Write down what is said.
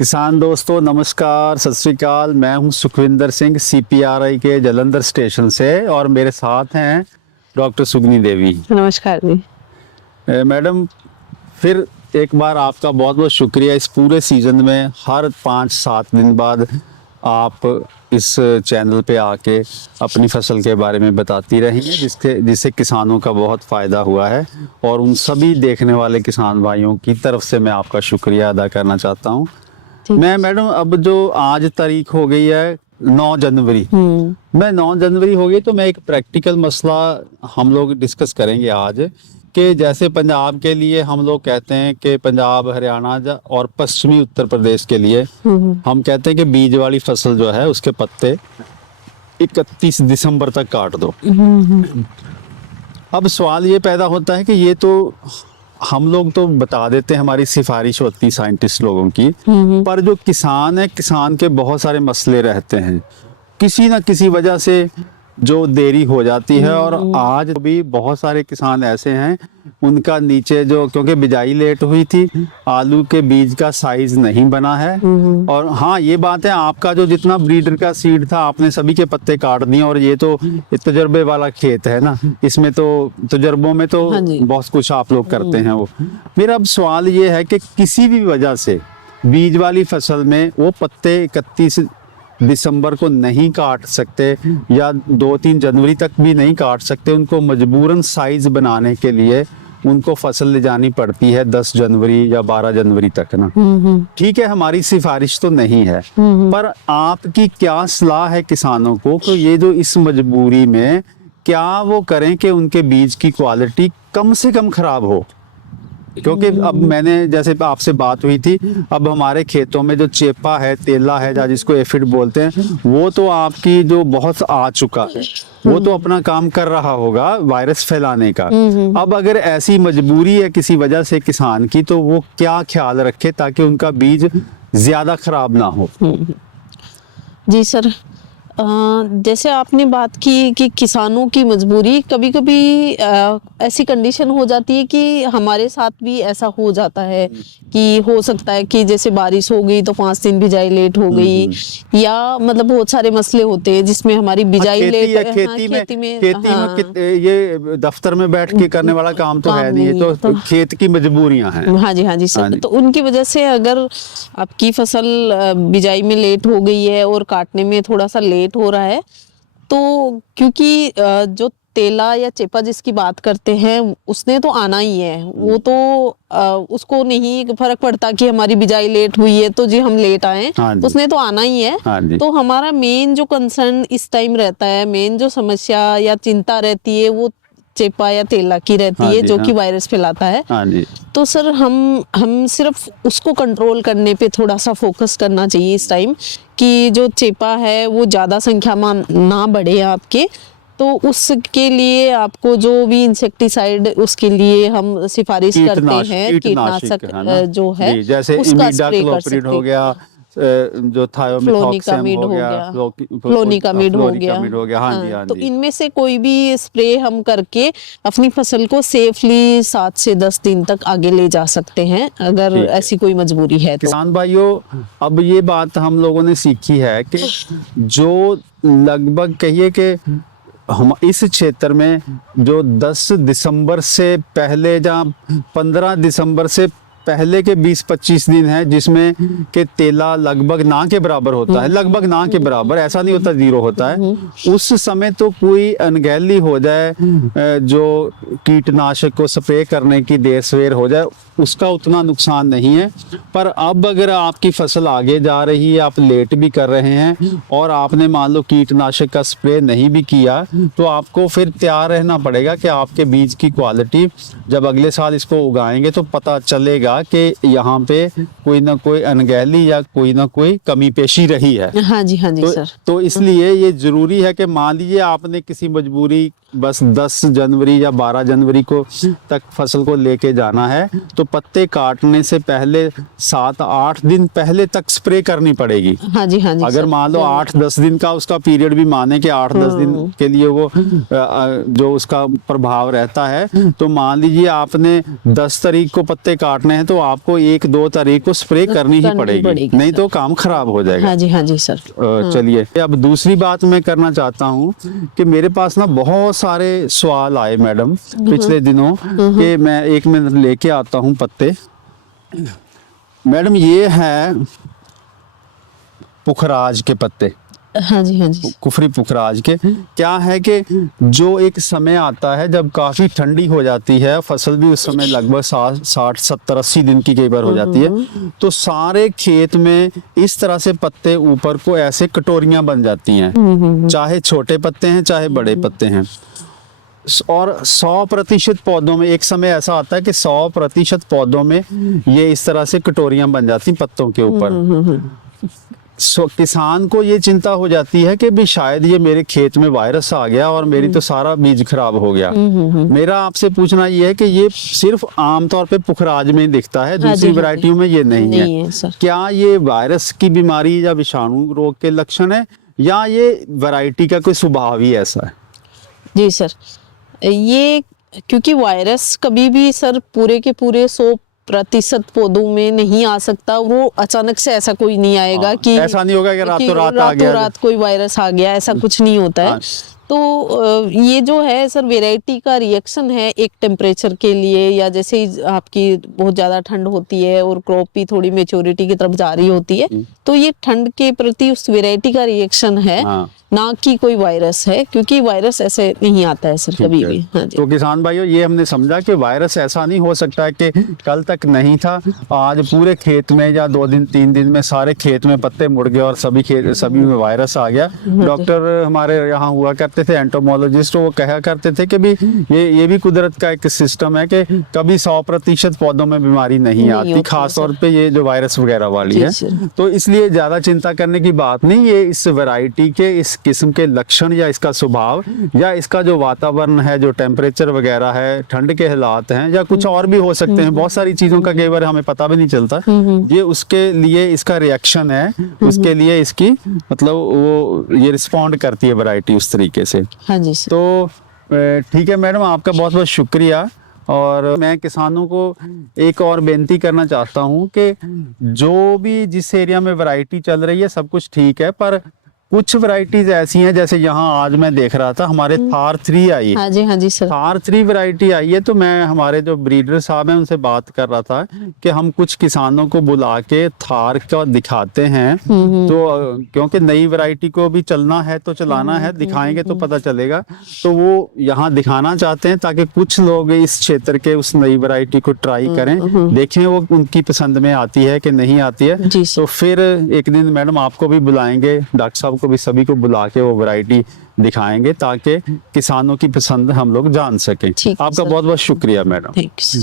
किसान दोस्तों नमस्कार, सत श्री अकाल। मैं हूं सुखविंदर सिंह CPRI के जलंधर स्टेशन से और मेरे साथ हैं डॉक्टर सुगनी देवी। नमस्कार जी। मैडम, फिर एक बार आपका बहुत बहुत शुक्रिया। इस पूरे सीज़न में हर 5-7 दिन बाद आप इस चैनल पे आके अपनी फसल के बारे में बताती रही हैं, जिससे किसानों का बहुत फ़ायदा हुआ है और उन सभी देखने वाले किसान भाइयों की तरफ से मैं आपका शुक्रिया अदा करना चाहता हूँ। मैं मैडम, अब जो आज तारीख हो गई है 9 जनवरी, मैं 9 जनवरी हो गई तो मैं एक प्रैक्टिकल मसला हम लोग डिस्कस करेंगे आज कि जैसे पंजाब के लिए हम लोग कहते हैं कि पंजाब, हरियाणा और पश्चिमी उत्तर प्रदेश के लिए हम कहते हैं कि बीज वाली फसल जो है उसके पत्ते 31 दिसंबर तक काट दो। अब सवाल ये पैदा होता है कि ये तो हम लोग तो बता देते हैं, हमारी सिफारिश होती है साइंटिस्ट लोगों की, पर जो किसान है, किसान के बहुत सारे मसले रहते हैं, किसी ना किसी वजह से जो देरी हो जाती है। और आज भी बहुत सारे किसान ऐसे हैं उनका नीचे जो, क्योंकि बिजाई लेट हुई थी, आलू के बीज का साइज नहीं बना है। और हाँ, ये बात है, आपका जो जितना ब्रीडर का सीड था आपने सभी के पत्ते काट दिए और ये तो तजर्बे वाला खेत है ना, इसमें तो तजर्बों में तो बहुत कुछ आप लोग करते हैं। वो मेरा अब सवाल ये है कि किसी भी वजह से बीज वाली फसल में वो पत्ते 31 दिसंबर को नहीं काट सकते या 2-3 जनवरी तक भी नहीं काट सकते, उनको मजबूरन साइज बनाने के लिए उनको फसल ले जानी पड़ती है 10 जनवरी या 12 जनवरी तक ना। ठीक है, हमारी सिफारिश तो नहीं है, पर आपकी क्या सलाह है किसानों को कि ये जो इस मजबूरी में क्या वो करें कि उनके बीज की क्वालिटी कम से कम खराब हो? क्योंकि अब मैंने जैसे आपसे बात हुई थी, अब हमारे खेतों में जो चेपा है, तेला है, या जिसको एफिड बोलते हैं, वो तो आपकी जो बहुत आ चुका है, वो तो अपना काम कर रहा होगा वायरस फैलाने का। अब अगर ऐसी मजबूरी है किसी वजह से किसान की, तो वो क्या ख्याल रखे ताकि उनका बीज ज्यादा खराब ना हो? जी सर, जैसे आपने बात की कि किसानों की मजबूरी, कभी कभी ऐसी कंडीशन हो जाती है कि हमारे साथ भी ऐसा हो जाता है कि हो सकता है कि जैसे बारिश हो गई तो 5 दिन बिजाई लेट हो गई, या मतलब बहुत सारे मसले होते हैं जिसमें हमारी बिजाई लेट। खेती में ये दफ्तर में बैठ के करने वाला काम तो है नहीं, तो खेत की मजबूरियां हैं। हाँ जी सर। तो उनकी वजह से अगर आपकी फसल बिजाई में लेट हो गई है और काटने में थोड़ा सा लेट हो रहा है, तो क्योंकि जो तेला या चेपा जिसकी बात करते हैं उसने तो आना ही है, वो तो उसको नहीं फर्क पड़ता कि हमारी बिजाई लेट हुई है तो जी हम लेट आए, उसने तो आना ही है। तो हमारा मेन जो कंसर्न इस टाइम रहता है, मेन जो समस्या या चिंता रहती है, वो चेपा या तेला की रहती है, जो कि वायरस फैलाता है। तो सर हम सिर्फ उसको कंट्रोल करने पे थोड़ा सा फोकस करना चाहिए इस टाइम, कि जो चेपा है वो ज्यादा संख्या में ना बढ़े आपके। तो उसके लिए आपको जो भी इंसेक्टिसाइड, उसके लिए हम सिफारिश करते हैं कीटनाशक जो है, जैसे उसका स्प्रे कर सकते हो गया, जो फ्लोनिकामिड हो गया। हाँ, तो इनमें से कोई भी स्प्रे हम करके अपनी फसल को सेफली 7 से 10 दिन तक आगे ले जा सकते हैं, अगर ऐसी कोई मजबूरी है तो। किसान भाइयों, अब ये बात हम लोगों ने सीखी है कि जो लगभग कहिए कि हम इस क्षेत्र में जो 10 दिसंबर से पहले या 15 दिसंबर से पहले के 20-25 दिन है, जिसमें के तेला लगभग ना के बराबर होता है, लगभग ना के बराबर, ऐसा नहीं होता 0 होता है। उस समय तो कोई अनगहली हो जाए, जो कीटनाशक को स्प्रे करने की देर सवेर हो जाए, उसका उतना नुकसान नहीं है। पर अब अगर आपकी फसल आगे जा रही है, आप लेट भी कर रहे हैं और आपने मान लो कीटनाशक का स्प्रे नहीं भी किया, तो आपको फिर तैयार रहना पड़ेगा कि आपके बीज की क्वालिटी जब अगले साल इसको उगाएंगे तो पता चलेगा कि यहाँ पे कोई ना कोई अनगहली या कोई ना कोई कमी पेशी रही है। हाँ जी सर। तो इसलिए ये जरूरी है कि मान लीजिए आपने किसी मजबूरी बस 10 जनवरी या 12 जनवरी को तक फसल को लेके जाना है, तो पत्ते काटने से पहले 7-8 दिन पहले तक स्प्रे करनी पड़ेगी। हाँ जी अगर मान लो 8-10 दिन का उसका पीरियड भी माने कि 8-10 दिन के लिए वो जो उसका प्रभाव रहता है, तो मान लीजिए आपने 10 तारीख को पत्ते काटने हैं हैं तो आपको 1-2 तारीख को स्प्रे करनी ही करनी पड़ेगी, पड़ेगी, नहीं सर। तो काम खराब हो जाएगा। हाँ जी सर। चलिए अब दूसरी बात मैं करना चाहता हूँ कि मेरे पास ना बहुत सारे सवाल आए मैडम पिछले दिनों कि मैं 1 मिनट लेके आता हूँ पत्ते। मैडम ये है पुखराज के पत्ते, हाँ जी कुफरी पुखराज के। क्या है कि जो एक समय आता है जब काफी ठंडी हो जाती है, फसल भी उस समय लगभग 60-70-80 दिन की कई बार हो जाती है, तो सारे खेत में इस तरह से पत्ते ऊपर को ऐसे कटोरियां बन जाती हैं, चाहे छोटे पत्ते हैं चाहे बड़े पत्ते हैं। और 100% पौधों में एक समय ऐसा आता है कि 100% पौधों में ये इस तरह से कटोरियां बन जाती पत्तों के ऊपर। किसान को ये चिंता हो जाती है कि भी शायद ये मेरे खेत में वायरस आ गया और मेरी तो सारा बीज खराब हो गया। मेरा आपसे पूछना ये है कि ये सिर्फ आमतौर पे पुखराज में ही दिखता है, दूसरी वैरायटियों में ये नहीं है सर। क्या ये वायरस की बीमारी या विषाणु रोग के लक्षण है या ये वैरायटी का कोई स्वभाव ही ऐसा है? जी सर, ये क्योंकि वायरस कभी भी सर पूरे के पूरे 100% पौधों में नहीं आ सकता, वो अचानक से ऐसा कोई नहीं आएगा कि ऐसा नहीं होगा कि रातों रात आ गया, रात कोई वायरस आ गया, ऐसा कुछ नहीं होता है। तो ये जो है सर वैरायटी का रिएक्शन है एक टेम्परेचर के लिए, या जैसे ही आपकी बहुत ज़्यादा ठंड होती है और क्रॉप भी थोड़ी मेच्योरिटी की तरफ जा रही होती है, तो ये ठंड के प्रति उस वैरायटी का रिएक्शन है, ना कि कोई वायरस है, क्योंकि वायरस ऐसे नहीं आता है सर कभी भी। हाँ जी। तो किसान भाइयों ये हमने समझा कि वायरस ऐसा नहीं हो सकता है कि कल तक नहीं था, आज पूरे खेत में या 2 दिन 3 दिन में सारे खेत में पत्ते मुड़ गए और सभी में वायरस आ गया। डॉक्टर हमारे यहाँ हुआ करते थे एंटोमोलॉजिस्ट, वो कहा करते थे कि भी ये भी कुदरत का एक सिस्टम है कि कभी 100% पौधों में बीमारी नहीं आती, खास तौर पे ये जो वायरस वगैरह वाली है। तो इसलिए ज्यादा चिंता करने की बात नहीं, ये इस वैरायटी के इस किस्म के लक्षण या इसका स्वभाव या इसका जो वातावरण है, जो टेम्परेचर वगैरह है, ठंड के हालात हैं या कुछ और भी हो सकते हैं, बहुत सारी चीजों का कई बार हमें पता भी नहीं चलता, ये उसके लिए इसका रिएक्शन है, उसके लिए इसकी मतलब वो ये रिस्पॉन्ड करती है वैरायटी उस तरीके से। हाँ जी सर। तो ठीक है मैडम, आपका बहुत बहुत शुक्रिया। और मैं किसानों को एक और बेनती करना चाहता हूँ कि जो भी जिस एरिया में वैरायटी चल रही है सब कुछ ठीक है, पर कुछ वैरायटीज ऐसी हैं, जैसे यहाँ आज मैं देख रहा था हमारे थार 3 आई है। हाँ जी सर। थार 3 वैरायटी आई है, तो मैं हमारे जो ब्रीडर साहब हैं उनसे बात कर रहा था कि हम कुछ किसानों को बुला के थार का दिखाते हैं, तो क्योंकि नई वैरायटी को भी चलना है तो चलाना है, दिखाएंगे तो पता चलेगा, तो वो यहाँ दिखाना चाहते हैं ताकि कुछ लोग इस क्षेत्र के उस नई वैरायटी को ट्राई करें, देखें वो उनकी पसंद में आती है कि नहीं आती है। तो फिर एक दिन मैडम आपको भी बुलाएंगे, डॉक्टर साहब को भी, सभी को बुला के वो वैरायटी दिखाएंगे ताकि किसानों की पसंद हम लोग जान सकें। आपका बहुत बहुत शुक्रिया मैडम। Thank you.